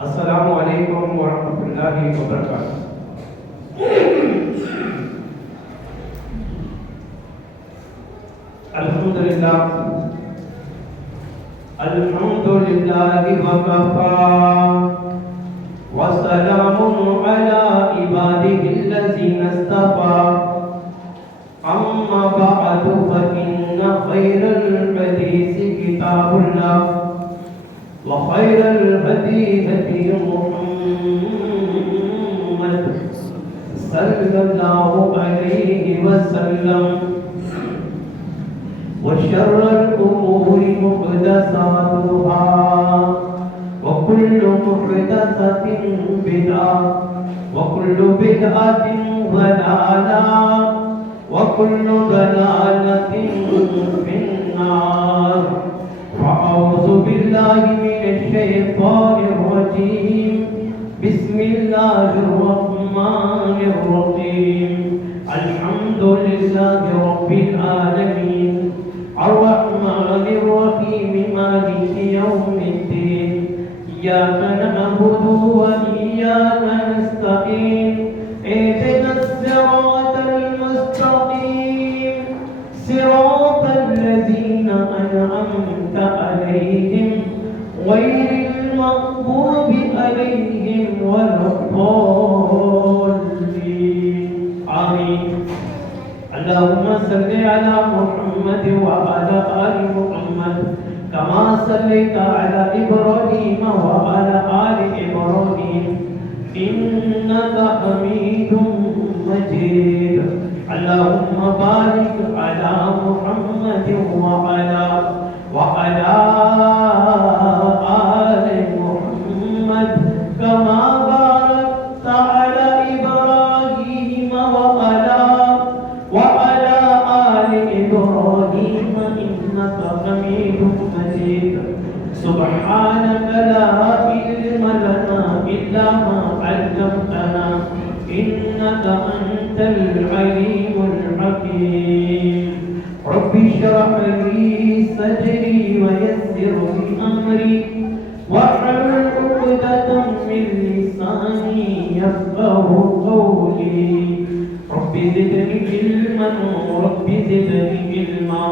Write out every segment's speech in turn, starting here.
Assalamualaikum warahmatullahi wabarakatuh. Alhamdulillah wa kafa wa salamun ala ibadihi allazina istafa. Amma ba'du fa inna khairal hadisi kitabullah wa khairal hadi hadi Muhammad sallallahu alaihi wasallam. وشر الأمور محدثاتها وكل محدثة بدعة وكل بدعة ضلالة وكل ضلالة في النار. أعوذ بالله من الشيطان الرجيم. بسم الله الرحمن الرحيم. الحمد لله رب العالمين الرحمن الرحيم مالك يوم الدين. إياك نعبد وإياك نستعين. اهدنا الصراط المستقيم صراط الذين أنعمت عليهم غير المغضوب عليهم ولا الضالين. آمين. اللهم صل على محمد وعلى آل محمد كما صليت على إبراهيم وعلى آل إبراهيم إنك حميد مجيد. اللهم بارك على محمد وعلى آل محمد كما باركت على إبراهيم وعلى آل إبراهيم إنك حميد مجيد. سبحانك لا علم لنا إلا ما علمتنا إنك أنت العليم الحكيم. رب اشرح لي صدري ويسر لي أمري واحلل عقدة من لساني يفقهوا قولي. رب زدني علما رب زدني علما.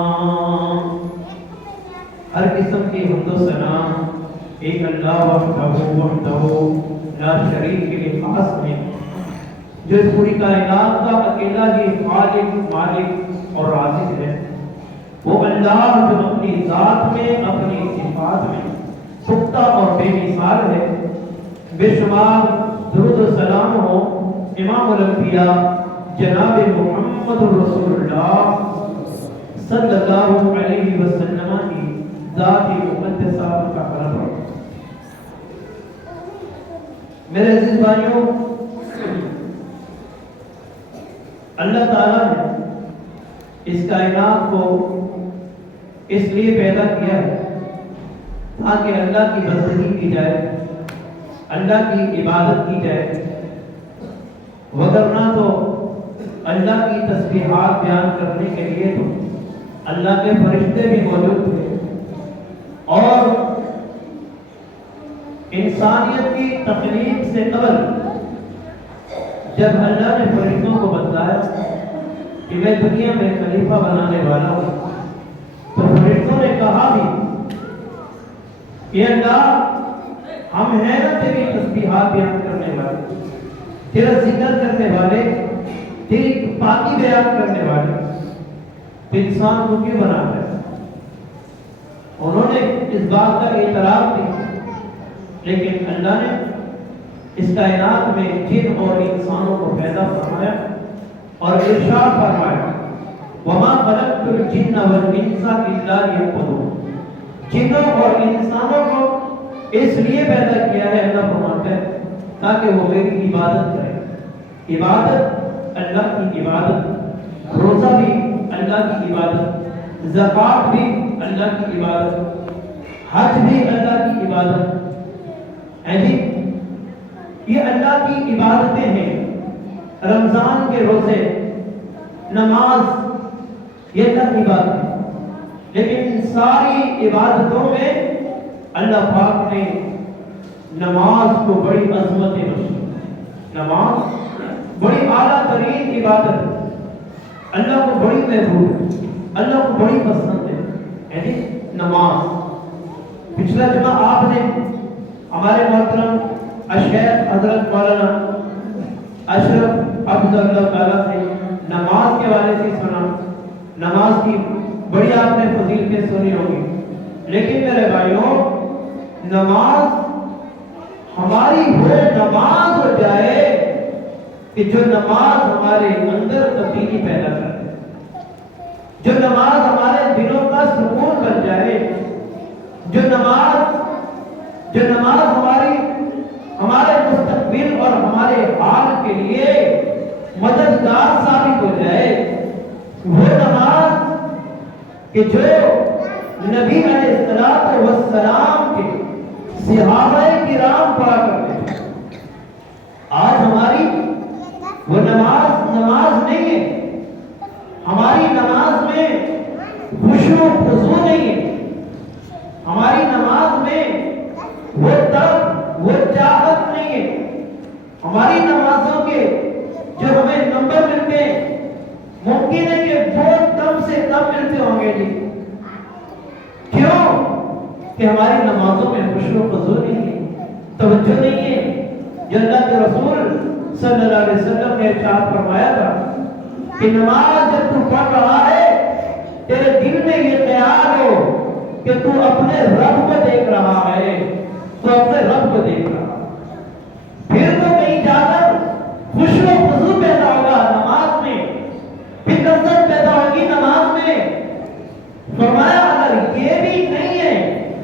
ہر قسم کی حمد و ثنا ایک اللہ وحدہ لا شریک کے خاص میں، جو اس پوری کائنات کا اکیلا ہی خالق مالک اور رازق ہے. وہ اللہ جو اپنی ذات میں اپنی صفات میں پختہ اور بے مثال ہے. بے شمار درود و سلام ہو امام الانبیاء جناب محمد رسول اللہ صلی اللہ علیہ وسلم کی ذات مقدسہ کا قرب. میرے عزیز بھائیوں، اللہ تعالیٰ نے اس کائنات کو اس لیے پیدا کیا ہے تاکہ اللہ کی بندگی کی جائے، اللہ کی عبادت کی جائے. وگرنہ تو اللہ کی تسبیحات بیان کرنے کے لیے تو اللہ کے فرشتے بھی موجود تھے، اور انسانیت کی تخلیق سے قبل جب اللہ نے فرشتوں کو بتایا کہ میں دنیا میں خلیفہ بنانے والا ہوں، تو فرشتوں نے کہا بھی کہ اللہ ہم ہیں نا تیری تسبیحات بیان کرنے والے، تیرا ذکر کرنے والے، تیری پاکی بیان کرنے والے، تو انسان کو کیوں بنا ہے؟ انہوں نے اس بات کا اعتراف دیا، لیکن اللہ نے اس کائنات میں جن اور انسانوں کو پیدا فرمایا اور ارشاد فرمایا وَمَا خَلَقْتُ الْجِنَّ وَالْإِنسَ إِلَّا لِيَعْبُدُونِ. جنوں اور انسانوں کو اس لیے پیدا کیا ہے، اللہ فرماتا ہے، تاکہ وہ میری عبادت کریں. عبادت اللہ کی عبادت، روزہ بھی اللہ کی عبادت، زکوٰۃ بھی اللہ کی عبادت، حج بھی اللہ کی عبادت ہے جی. یہ اللہ کی عبادتیں ہیں. رمضان کے روزے، نماز، یہ اللہ کی عبادت ہے. لیکن ساری عبادتوں میں اللہ پاک نے نماز کو بڑی عظمت بخشی. نماز بڑی اعلیٰ ترین عبادت ہے، اللہ کو بڑی محبوب ہے، اللہ کو بڑی پسند ہے یعنی نماز. پچھلا جمعہ آپ نے ہمارے محترم الشیخ حضرت مولانا اشرف حفظہ اللہ تعالیٰ سے نماز کے والے سے سنا. نماز کی بڑی آپ نے فضیلتیں سنی ہوگی، لیکن میرے بھائیوں نماز ہماری وہ نماز ہو جائے کہ جو نماز ہمارے اندر تبدیلی پیدا کرے، جو نماز ہمارے دلوں کا سکون بن جائے، جو نماز ہمارے مستقبل اور ہمارے حال کے لیے مددگار ثابت ہو جائے. وہ نماز کہ جو نبی علیہ السلام کے صحابہ کرام پڑھا کرتے ہیں. آج ہماری وہ نماز نہیں ہے. ہماری نماز میں خشوع و خضوع نہیں ہے. ہماری نماز میں وہ طلب، وہ چاہت نہیں ہے. ہماری نمازوں کے جو ہمیں نمبر ملتے ہیں ممکن ہے کہ بہت کم سے کم ملتے ہوں گے جی. کیوں؟ کہ ہماری نمازوں میں خشوع و خضوع نہیں ہے، توجہ نہیں ہے. جو اللہ کے رسول صلی اللہ علیہ وسلم نے ارشاد فرمایا تھا کہ نماز جب تو پڑھ رہا ہے تیرے دل میں یہ خیال ہو کہ تو اپنے رب کو دیکھ رہا ہے، تو اپنے رب کو دیکھ رہا ہے، پھر تو کہیں جا کر خوشی و خضوع پیدا ہوگا نماز میں، پھر لذت پیدا ہوگی نماز میں۔ فرمایا اگر یہ بھی نہیں ہے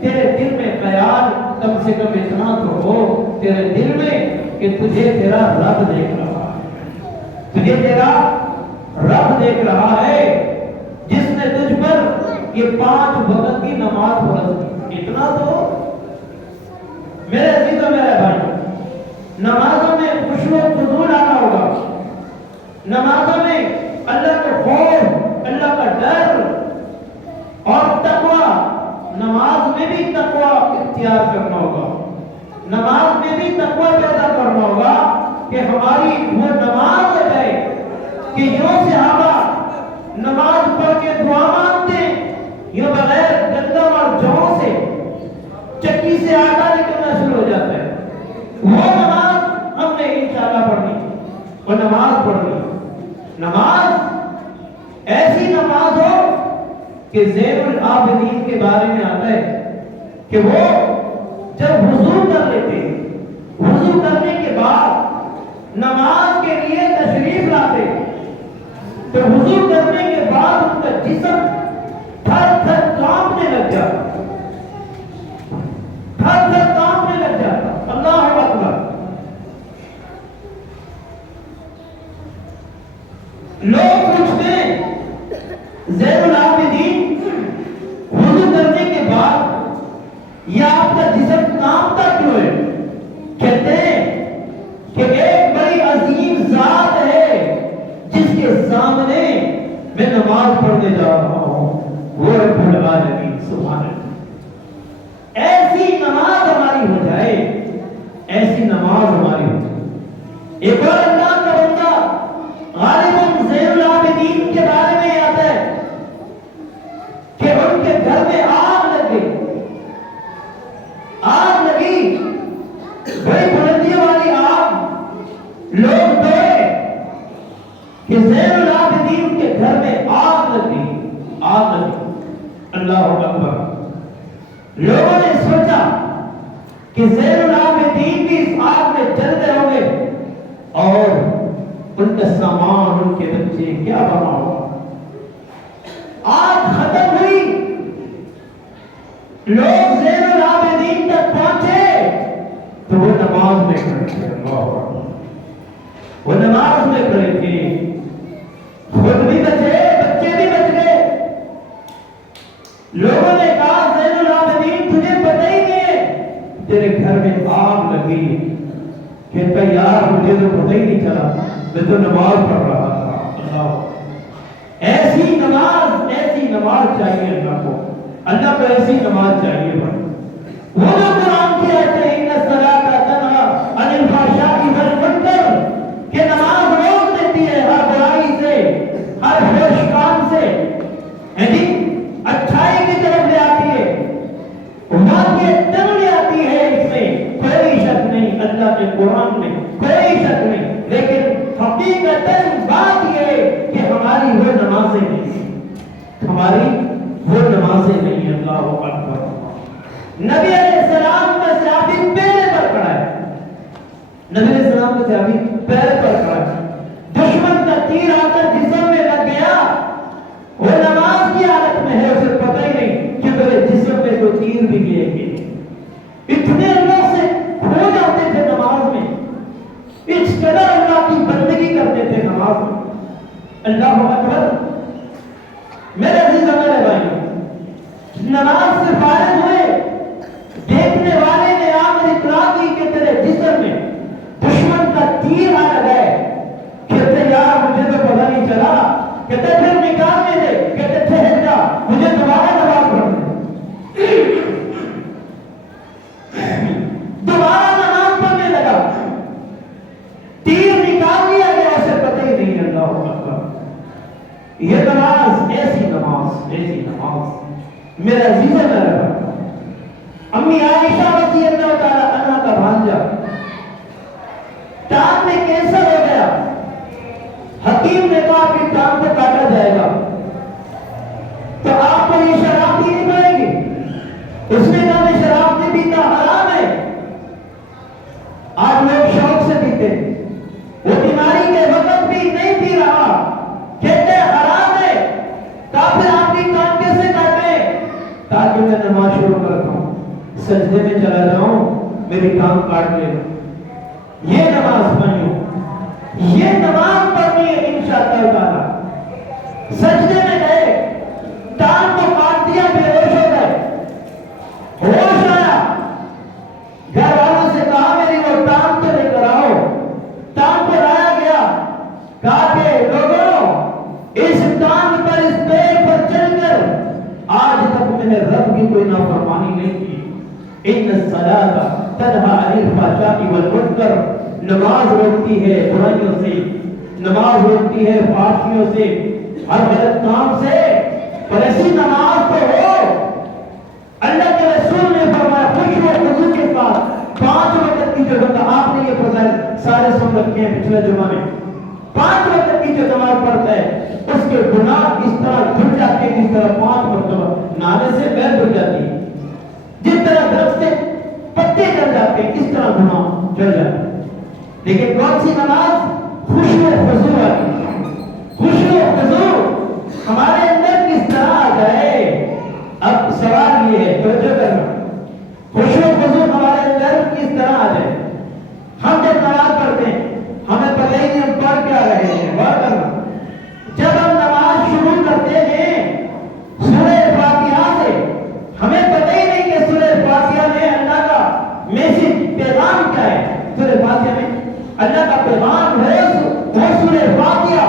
تیرے دل میں خیال، کم سے کم اتنا تو ہو تیرے دل میں کہ تجھے تیرا رب دیکھ رہا ہے، تجھے تیرا رب دیکھ رہا ہے جس نے تجھ پر یہ 5 وقت کی نماز فرض کی۔ اتنا تو میرے عزیزوں میرے بھائی، نمازوں میں خشوع و خضوع لانا ہوگا، نمازوں میں اللہ کا خوف، اللہ کا ڈر اور تقوی، نماز میں بھی تقوی اختیار کرنا ہوگا، نماز میں بھی تقوی پیدا کرنا ہوگا کہ ہماری وہ نماز ہو جائے کہ یوں صحابہ نماز پڑھ کے دعا مانگتے ہیں، یوں بغیر گندم اور جوں سے چکی سے آٹا نکلنا شروع ہو جاتا ہے۔ وہ نماز ہم نے انشاءاللہ پڑھنی، وہ نماز پڑھنی، نماز ایسی نماز ہو کہ زین العابدین کے بارے میں آتا ہے کہ وہ جب وضو کر لیتے، وضو کرنے کے بعد نماز کے لیے تشریف لاتے، تو وضو کرنے کے بعد ان کا جسم تھر تھر کانپنے لگ جاتا، تھر تھر کانپنے لگ جاتا۔ اللہ اکبر! لوگ پوچھتے ہیں زین العابدین وضو کرنے کے بعد یہ آپ کا جسم کانپتا کیوں ہے؟ کہتے ہیں کہ ایک بڑی عظیم ذات ہے جس کے سامنے میں نماز پڑھنے جا رہا ہوں، وہ رب العالمین سبحان اللہ۔ ایسی نماز ہماری ہو جائے، ایسی نماز ہماری ہو جائے۔ ایک اور اللہ کا بندہ غالباً زین العابدین کے بارے میں آتا ہے کہ ان کے گھر میں آگ لگ گئی، آگ لگی، بڑی بلندیوں والی آگ، لوگ ڈرے کہ زین العابدین کے گھر میں آگ لگ گئی، آگ لگی۔ اللہ اکبر! لوگوں نے سوچا کہ زین العابدین بھی اس آگ میں جل گئے ہوں گے اور ان کا سامان، ان کے بچے کیا بنا ہوگا۔ آگ ختم ہوئی، لوگ زین العابدین تک پہنچے تو وہ نماز میں کھڑے تھے، وہ نماز میں کھڑے تھے، خود بھی بچے، بچے بھی بچ گئے۔ لوگوں نے کہا زین العابدین تجھے پتہ ہی نہیں ہے تیرے گھر میں آگ لگی؟ کہتا یار مجھے تو پتہ ہی نہیں چلا، میں تو نماز پڑھ رہا تھا۔ اللہ، ایسی نماز چاہیے اللہ کو، اللہ کو ایسی نماز چاہیے بھائی۔ وہ جو قرآن کی آیت ہے ان الصلاۃ تنہی عن الفحشاء والمنکر، کہ نماز روک دیتی ہے ہر برائی سے، ہر فحش کام سے، یعنی اچھائی کی طرف لے آتی ہے، واقعیت طرف لے آتی ہے، اس میں کوئی شک نہیں، اللہ کے قرآن میں کوئی شک نہیں، لیکن حقیقتاً بات یہ ہے کہ ہماری وہ نمازیں نہیں، ہماری وہ نمازیں نہیں۔ اللہ اکبر! نبی علیہ السلام کا صحابی پیرے پر کھڑا ہے، نبی علیہ السلام کا صحابی پیرے پر کھڑا ہے، دشمن کا تیر آ کر جسم میں لگ گیا، وہ نماز کی حالت میں ہے، اسے پتہ ہی نہیں کہ میرے جسم میں تو تیر بھی گئے گے۔ اتنے اللہ سے کھو جاتے تھے نماز میں، اس قدر اللہ کی بندگی کرتے تھے نماز میں۔ اللہ اکبر! میرے عزیز و میرے بھائی، نماز سے فارغ ہوئے، دیکھنے والے نے آ کر اطلاع دی کہ تیرے جسم میں دشمن کا تیر آ لگا ہے۔ کہتے یار مجھے تو پتہ نہیں چلا۔ کہتے پھر نکالنے دے، کہتے ٹھہر جا، مجھے دوبارہ نماز پڑھنے، دوبارہ نماز پڑھنے لگا، تیر نکال لیا گیا، اسے پتہ ہی نہیں۔ اللہ اکبر! یہ نماز، ایسی نماز، ایسی نماز میرے عزیز ہے، میرے بھائی۔ امی عائشہ رضی اللہ تعالی عنہ کا بھانجا ٹانگ میں کینسر ہو گیا، حکیم نے کہا کہ ٹانگ اس نے کہا میں شراب نہیں پیتا، حرام ہے۔ آج لوگ شوق سے پیتے، وہ بیماری کے وقت بھی نہیں پی رہا، کہتے حرام ہے۔ کافر آپ کی کام کیسے کرتے؟ تاکہ میں نماز شروع کرتا ہوں، سجدے میں چلا جاؤں، میری ٹانگ کاٹ لے۔ یہ نماز پڑھنی ہو، یہ نماز پڑھنی ہے انشاءاللہ تعالی۔ سجدے میں گئے، ٹانگ کو کاٹ دیا، بے ہوش ہو گئے، ہوش آیا، گھر والوں سے کہا میری وہ ٹانگ تو لے کر آؤ۔ ٹانگ کو لایا گیا، کہا کہ لوگوں اس ٹانگ پر، اس پیر پر چل کر آج تک میں نے رب کی کوئی نافرمانی نہیں کی۔ ان الصلاۃ تنہی عن الفحشاء والمنکر، نماز روکتی ہے برائیوں سے، نماز روکتی ہے فحشیوں سے، ہر غلط کام سے۔ اور ایسی نماز تو ہو، اللہ کے رسول نے فرمایا خشوع و خضوع کے ساتھ 5 وقت کی جو آپ نے یہ فضائل سارے سن رکھے ہیں پچھلے جمعہ میں، 5 وقت کی جو نماز پڑھتا ہے اس کے گناہ اس طرح دھل جاتے ہیں جس طرح 5 مرتبہ نالے سے بیر دھل جاتی ہے، جس طرح درخت سے پتے جل جاتے ہیں اس طرح گناہ جل جاتے ہیں۔ لیکن کون سی نماز؟ خشوع و خضوع والی۔ خشوع و خضوع ہمارے اندر کس طرح آ جائے؟ اب سوال یہ ہے، توجہ کرنا، خشوع و خضوع ہمارے اندر کس طرح آ جائے؟ ہم جب نماز پڑھتے ہیں ہمیں پتہ ہی نہیں ہم پڑھ کیا رہے ہیں، غور کرنا۔ جب ہم نماز شروع کرتے ہیں سورہ فاتحہ سے، ہمیں پتہ ہی نہیں کہ سورہ فاتحہ میں اللہ کا میسج، پیغام کیا ہے۔ سورہ فاتحہ میں اللہ کا پیغام ہے وہ سورہ فاتحہ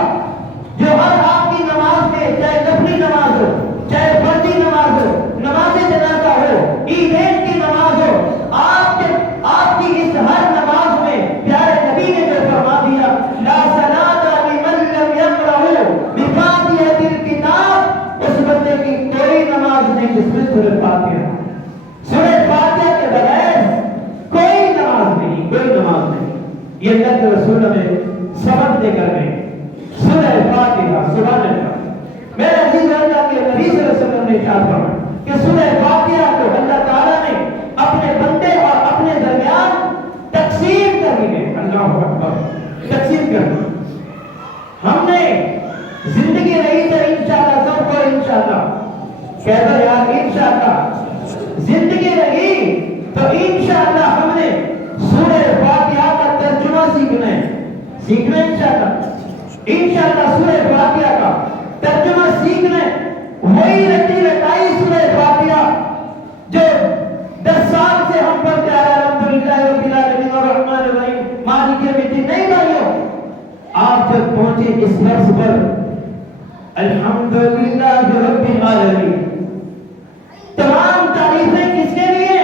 جو ہر آپ کی نماز میں، چاہے نفلی نماز ہو، چاہے فردی نماز ہو، نماز جنازہ ہو، عیدین کی نماز ہو، آپ کی اس ہر نماز میں پیارے نبی نے جو فرما دیا لا صلاۃ لمن لم یقرأ بفاتحۃ الکتاب، اس بندے کی کوئی نماز نہیں جس میں سورہ فاتحہ، سورہ فاتحہ کے بغیر کوئی نماز نہیں، کوئی نماز نہیں۔ یہ اللہ کے رسول ہمیں سبق دے کر گئے، سورہ فاتحہ، سبحان اللہ۔ میرے عزیز اللہ کے نبی صلی اللہ علیہ وسلم نے ارشاد فرمایا کہ سورہ فاتحہ کو اللہ تعالیٰ نے اپنے بندے اور اپنے درمیان تقسیم کر دی ہے۔ اللہ اکبر، تقسیم کر دی۔ ہم نے زندگی رہی تو انشاءاللہ سب کو انشاءاللہ کہہ دو یار انشاءاللہ، زندگی رہی تو انشاءاللہ ہم نے سورہ فاتحہ کا ترجمہ سیکھنا ہے، سیکھنا ہے انشاءاللہ، انشاءاللہ سورہ فاتحہ کا ترجمہ سیکھنا ہے۔ وہی رٹی رٹائی سورہ فاتحہ جو 10 سال سے ہم پڑھتے آ رہے ہیں، الحمدللہ رب العالمین الرحمن الرحیم مالک یوم الدین۔ نہیں بھائیوں، آپ جب پہنچے اس لفظ پر الحمدللہ رب العالمین، تمام تعریفیں کس کے لیے؟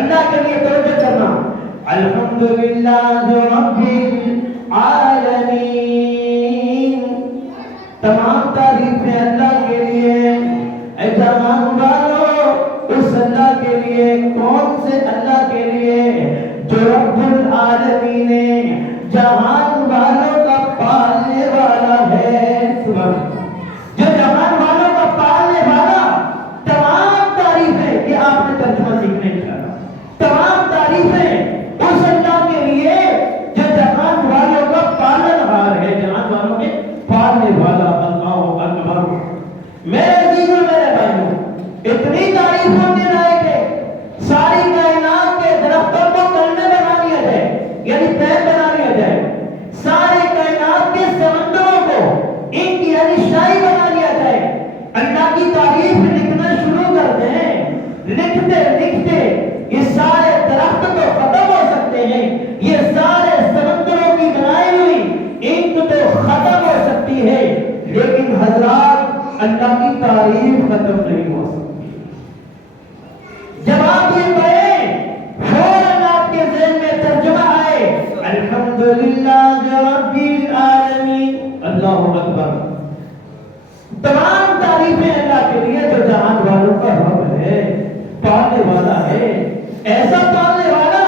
اللہ کے لیے۔ توجہ کرنا، الحمدللہ رب العالمین، تمام تعریفیں اللہ کے لیے۔ اے جہان والو، اس اللہ کے لیے، کون سے اللہ کے لیے؟ جو رب العالمین ہے، جہان والوں کا پالنے والا ہے۔ جو جہان والوں کا پالنے والا، تمام تعریفیں، یہ آپ نے ترجمہ سیکھنے کا، تمام تعریفیں اس اللہ کے لیے جو جہان والوں کا پالن ہار ہے، جہان والوں کے پالنے والا۔ اللہ اکبر۔ میرے عزیزوں، میرے بھائیوں، اتنی تعریف ہونے لائق ہے، ساری کائنات کے درختوں کو تلنے بنا لیا جائے، یعنی پیر بنا لیا جائے، ساری کائنات کے سمندروں کو ان کی یعنی شاہی بنا لیا جائے، اللہ کی تعریف لکھنا شروع کر دیں، لکھتے لکھتے یہ سارے درخت تو ختم ہو سکتے ہیں، یہ سارے سمندروں کی بنائی ہوئی انک تو ختم ہو سکتی ہے، لیکن حضرات اللہ کی تعریف ختم نہیں ہو سکتی۔ جب آپ یہ پڑھیں فوراً آپ کے ذہن میں ترجمہ آئے الحمدللہ رب العالمین، اللہ اکبر۔ تمام تعریفیں اللہ کے لیے جو جہان والوں کا رب ہے، پالنے والا ہے۔ ایسا پالنے والا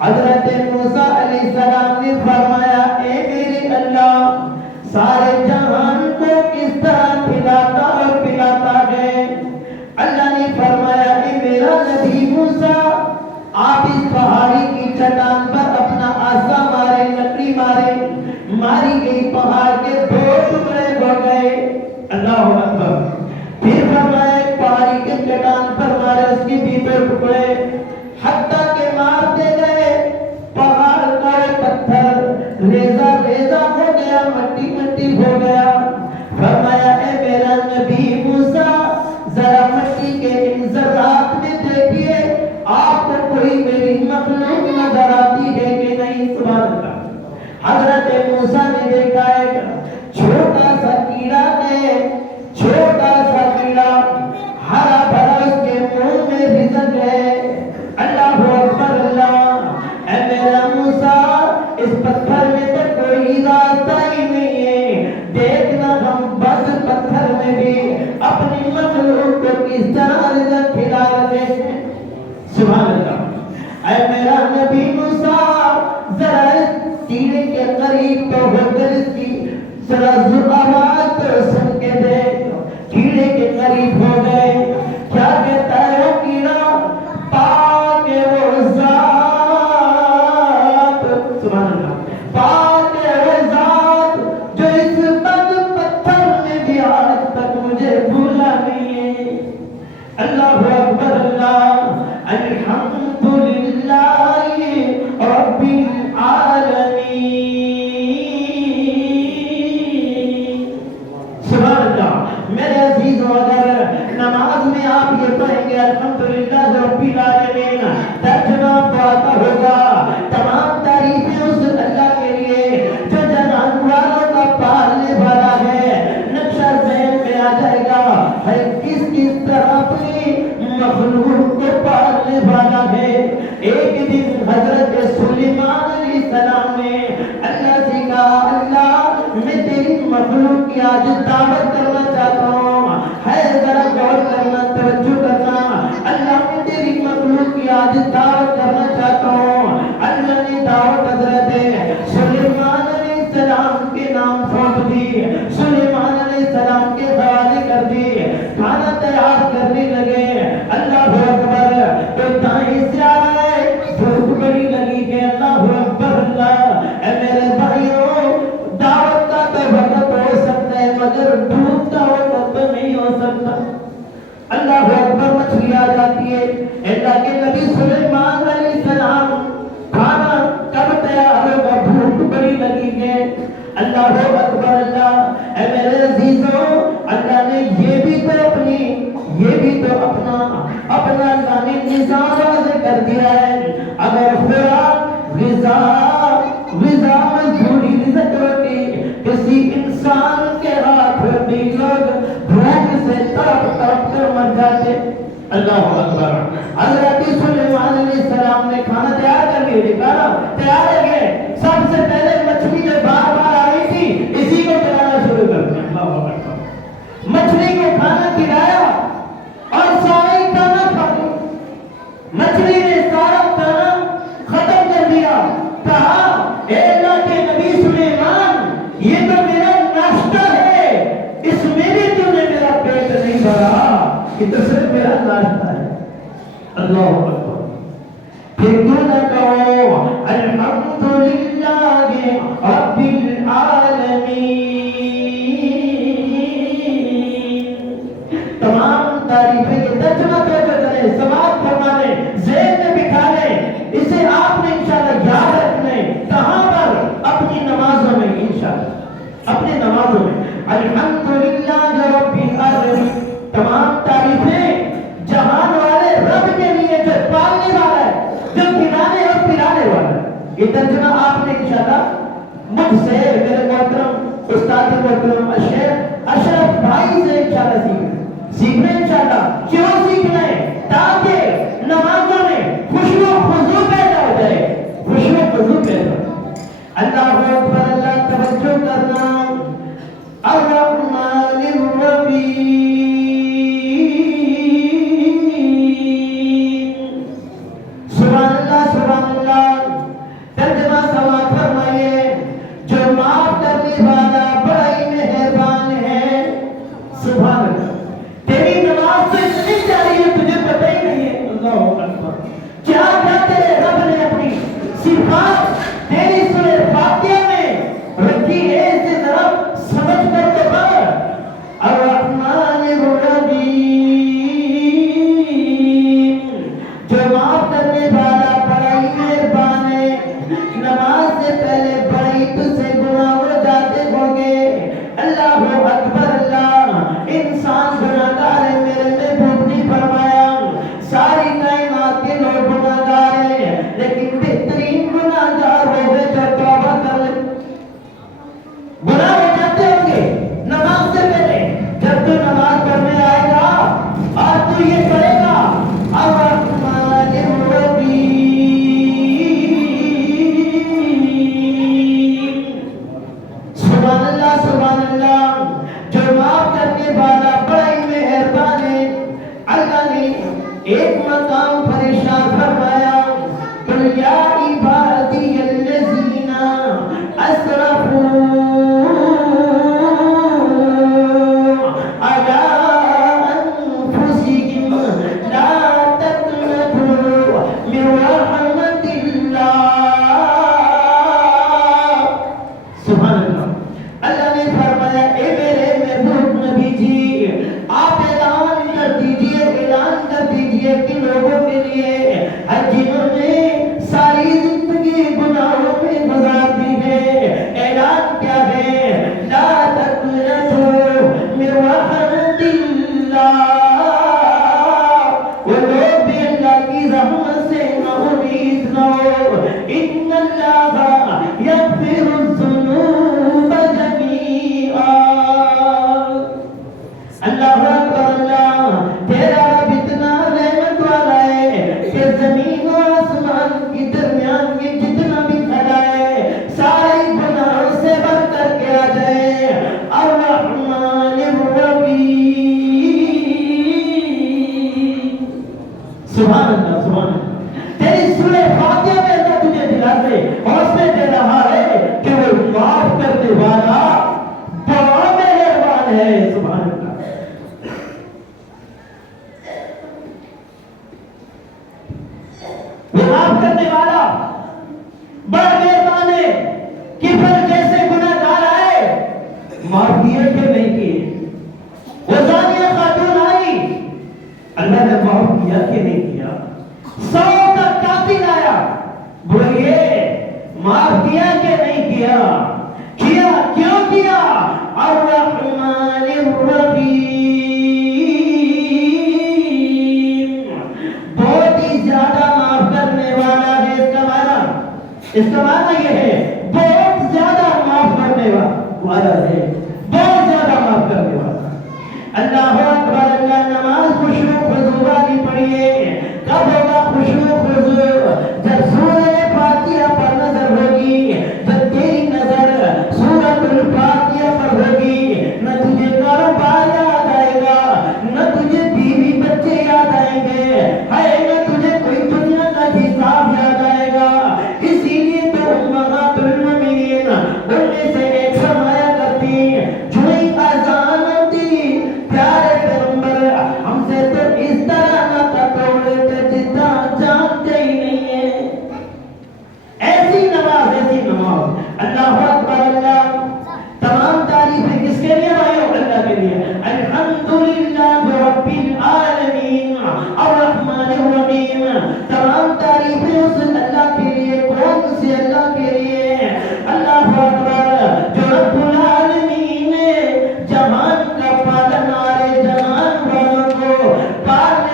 حضرت موسیٰ علیہ السلام نے فرمایا اے میرے اللہ، سارے جہان کو کس طرح کھلاتا اور پلاتا ہے؟ اللہ نے فرمایا اے میرے کس طرح رزق کھلا رہے ہیں. سبحان اللہ. اے میرا نبی موسیٰ ذرا کیڑے کے قریب تو ہو کر اس کی ذرا آواز تو سن کے دیکھ. کیڑے کے قریب ہو گئے. کیا کہتا ہے وہ کیڑا؟ پاک ہے وہ ذات. سبحان اللہ. پاک ہے وہ ذات جو اس بد پتھر میں بھی آج تک مجھے بھولا نہیں ہے. اللہ اکبر. اللہ الحمدللہ رب العالمین. سبحان اللہ. میرے عزیزوں اگر نماز میں آپ یہ پڑھیں گے الحمدللہ رب العالمین, ترجمہ آتا ہوگا تمام تعریفیں اس اللہ کے لیے جو جانوروں کا پالنے والا ہے. نقشہ ذہن میں آ جائے گا ہے کس طرح اپنی مخلوق کو پالنے والا ہے. ایک دن حضرت سلیمان علیہ السلام نے اللہ سے کہا اللہ میں تیری مخلوق کی آج دعوت کرنا چاہتا ہوں. ہے ذرا غور کرنا, توجہ کرنا. اللہ میں تیری مخلوق کی آج دعوت کرنا چاہتا ہوں. اللہ نے دعوت حضرت سلیمان علیہ السلام کے نام سونپ دی. سلیمان علیہ السلام کے حوالے کر دی. کھانا تیار کرنے لگے. اللہ اکبر. تو دائیں سے آ رہے بھوک بڑی لگی کہ اللہ اکبر. اللہ اے میرے بھائیوں, دعوت کا تو وقت ہو سکتا ہے مگر بھوک کا وقت تو نہیں ہو سکتا. اللہ اکبر. مچھلی آ جاتی ہے. اللہ کے نبی سلیمان علیہ السلام کھانا کب تیار ہوگا, بھوک بڑی لگی ہے. اللہ اکبر. اللہ اے میرے عزیزوں, اللہ نے یہ بھی تو اپنا اللہ نے نظام واضح کر دیا ہے. اگر خوراک غذا مزدوری رزق روٹی کسی انسان کے ہاتھ میں لوگ بھوک سے تڑپ کر مر جاتے. اللہ اکبر. حضرت سلیمان علیہ السلام نے کھانا تیار کر کے نکالا. تیار ہے کہ سب سے پہلے مچھلی جو بار بار آ رہی تھی اسی کو کھلانا شروع کر دیا. اللہ اکبر. مچھلی کو کھانا کھلایا اور سارا ہی کھانا کھا لیا. مچھلی نے سارا کھانا ختم کر دیا. کہا اے اللہ کے نبی سلیمان, یہ تو میرا ناشتہ ہے, اس میں بھی تو نے میرا پیٹ نہیں بھرا, یہ تو صرف میرا ناشتہ ہے. اللہ اکبر. پھر کیوں نہ کہو الحمدللہ رب العالمین. تمام تعریفیں کے ترجمہ کریں, سماعت فرما لیں, ذہن میں بٹھا لیں. اسے آپ نے انشاءاللہ یاد رکھنا ہے. کہاں پر؟ اپنی نمازوں میں. انشاءاللہ اپنی نمازوں میں الحمدللہ رب العالمین. تمام تعریفیں جہان والے رب کے لیے جو پالنے والا ہے, جو کھلانے اور پلانے والا ہے. یہ ترجمہ آپ نے انشاءاللہ مجھ سے, میرے محترم استاد محترم شیخ اشرف بھائی سے انشاءاللہ سیکھنا ہے. انشاءاللہ کیوں سیکھنا ہے؟ تاکہ نمازوں میں خشوع و خضوع پیدا ہو جائے. خشوع و خضوع پیدا ہو. اللہ اکبر. اللہ توجہ کرنا. الرحمن الرحیم. سبحان اللہ. سبحان اللہ. ترجمہ سماعت فرمائیے. جو معاف کرنے والا بڑا ہی مہربان ہے. سبحان اللہ. تیری نماز تو اتنی پیاری ہے تجھے پتہ ہی نہیں ہے. اللہ اکبر. کیا تیرے رب نے اپنی صفات تیری سورہ فاتحہ میں رکھی ہے, اسے ذرا سمجھ کر تو بات ایک مقام پر ارشاد فرمایا قل یا عبادی الذین اسرفوا علی انفسہم لا تقنطوا من رحمت اللہ. سبحان اللہ. اللہ نے فرمایا اے میرے محبوب نبی جی آپ اعلان کر دیجئے کہ لوگوں کے لیے جنہوں نے ساری زندگی گناہوں میں گزار دی ہے اعلان کیا ہے لا تقنطوا من رحمت اللہ. وہ لوگ بھی اللہ کی رحمت سے امید نہ ہو. ان اللہ یغفر الذنوب جميعا. اللہ اکبر. اللہ تیرا رب اتنا رحمت والا ہے کہ زمین و آسمان کے درمیان میں جتنا بھی کھڑا ہے سارے گناہوں سے بچ کر کے آ جائے. الرحمن الرحیم. سبحان اللہ سبحان اللہ. تیری سورہ فاتحہ میں اللہ تجھے دلا دے حوصلے دے رہا ہے کہ وہ معاف کرنے والا بڑا مہربان ہے. سبحان اللہ. وہ معاف کرنے والا بڑا مہربان ہے. کفر جیسے گناہ گار آئے معاف کیے کہ نہیں کیے. وہ زانیہ خاتون آئی اللہ نے معاف کیا کہ نہیں کیا. 100 کا قاتل آیا بولیے معاف کیا کہ نہیں کیا. کیا. کیوں کیا؟ الرحمن الرحیم. بہت ہی زیادہ معاف کرنے والا ہے. اس کا معنی یہ ہے بہت زیادہ معاف کرنے والا ہے. بہت زیادہ معاف کرنے والا. اللہ اکبر. اللہ. نماز خشوع خضوع والی پڑھیے. کب ہوگا خشوع خضوع؟ جب سورہ فاتحہ پر نظر ہوگی. جب تیری نظر سورۃ الفاتحہ پر ہوگی نہ تجھے کاروبار یاد آئے گا نہ تجھے بیوی بچے یاد آئیں گے نہ تجھے کوئی دنیا کا حساب یاد آئے گا. اسی لیے تو امہات المؤمنین ان میں سے ایک فرمایا کرتی جو ایک اذان ہوتی پیارے پیغمبر ہم سے تو اس طرح نہ تکوڑتے جتنا جانتے ہی نہیں ہے. ایسی نماز ایسی نماز. اللہ اکبر. اللہ. تمام تعریفیں کس کے لیے بھائیو؟ اللہ کے لیے. الحمدللہ رب العالمین الرحمن الرحیم. تمام تعریفیں اس اللہ کے لیے. کون سے اللہ کے لیے؟ اللہ اکبر. جو رب العالمین نے جہان کا پالن والے جہان والوں کو پالنے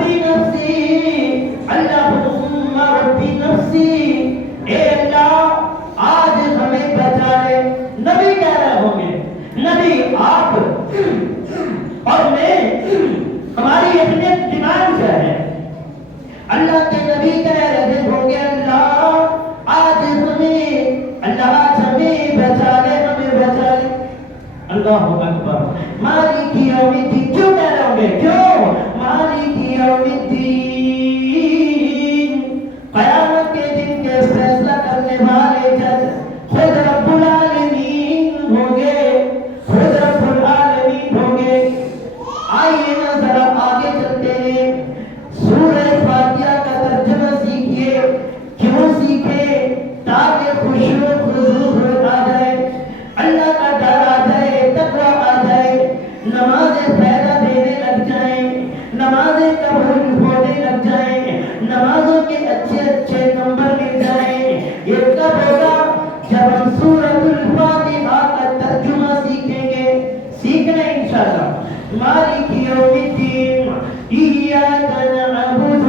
ربی نفسی اللہم ربی نفسی، اے اللہ آج ہمیں بچا لے۔ نبی کہہ رہے ہوں گے، نبی آپ اور میں ہماری اپنی ڈیمانڈ کیا ہے؟ اللہ کے نبی کہہ رہے ہوں گے اللہ آج ہمیں، اللہ آج ہمیں بچا لے، ہمیں بچا لے۔ اللہ اکبر۔ مالک یوم الدین کیوں کہہ رہے ہوں گے؟ کیوں؟ مالک یوم الدین، قیامت کے دن کے فیصلہ کرنے والے جج خود رب العالمین ہوں گے، خود رب العالمین ہوں گے۔ آئیے نا ذرا آگے چلتے ہیں، سورہ فاتحہ کا ترجمہ سیکھیے۔ کیوں سیکھے؟ تاکہ خشوع و خضوع آ جائے، اللہ کا ڈر آ جائے، تقویٰ آ جائے، نمازیں فائدہ دینے لگ جائیں، نمازیں قبول ہونے لگ جائیں، نمازوں کے اچھے اچھے نمبر مل جائیں۔ یہ کب ہوگا؟ جب ہم سورۃ الفاتحہ کا ترجمہ سیکھیں گے، سیکھنا انشاءاللہ۔ مالک یوم الدین ایاک نعبد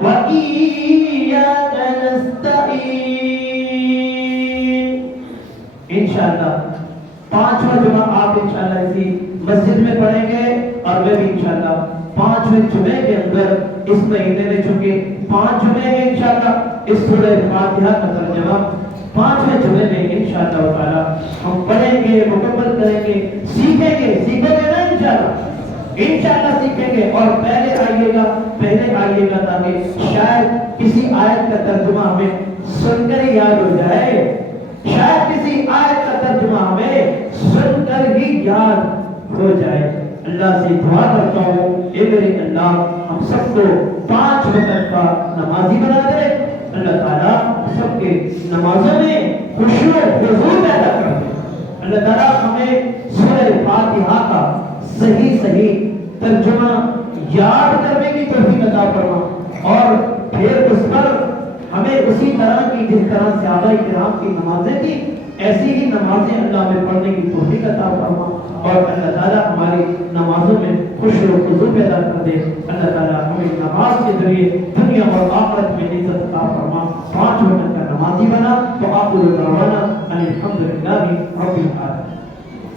و ایاک نستعین۔ انشاءاللہ پانچواں جمعہ آپ انشاءاللہ اسی مسجد میں پڑھیں گے، اور میں بھی انشاءاللہ پانچویں جمعے کے اندر اس مہینے میں، چونکہ 5 جمعے ہیں انشاءاللہ، اس سورہ فاتحہ کا ترجمہ 5ویں جمعے میں انشاءاللہ تعالی ہم پڑھیں گے، مکمل کریں گے، سیکھیں گے۔ سیکھیں گے نا انشاءاللہ سیکھیں گے۔ اور پہلے آئیے گا تاکہ شاید کسی آیت کا ترجمہ ہمیں سن کر ہی یاد ہو جائے، شاید کسی آیت کا ترجمہ ہمیں سن کر ہی یاد ہو جائے۔ اللہ سے دعا کرتا ہوں اے میرے اللہ ہم سب کو 5 وقت کا نمازی بنا دے۔ اللہ تعالیٰ سب کے نمازوں میں خشوع و خضوع پیدا کر دے۔ اللہ تعالیٰ ہمیں سورہ فاتحہ کا صحیح ترجمہ یاد کرنے کی توفیق عطا فرما، اور پھر اس پر ہمیں اسی طرح کی جس طرح صحابہ کرام کی نمازیں تھی ایسی ہی نمازیں اللہ میں پڑھنے کی توفیق عطا فرما، اور اللہ تعالیٰ ہماری نمازوں میں خشوع و خضوع پیدا کر دے۔ اللہ تعالیٰ ہمیں نماز کے ذریعے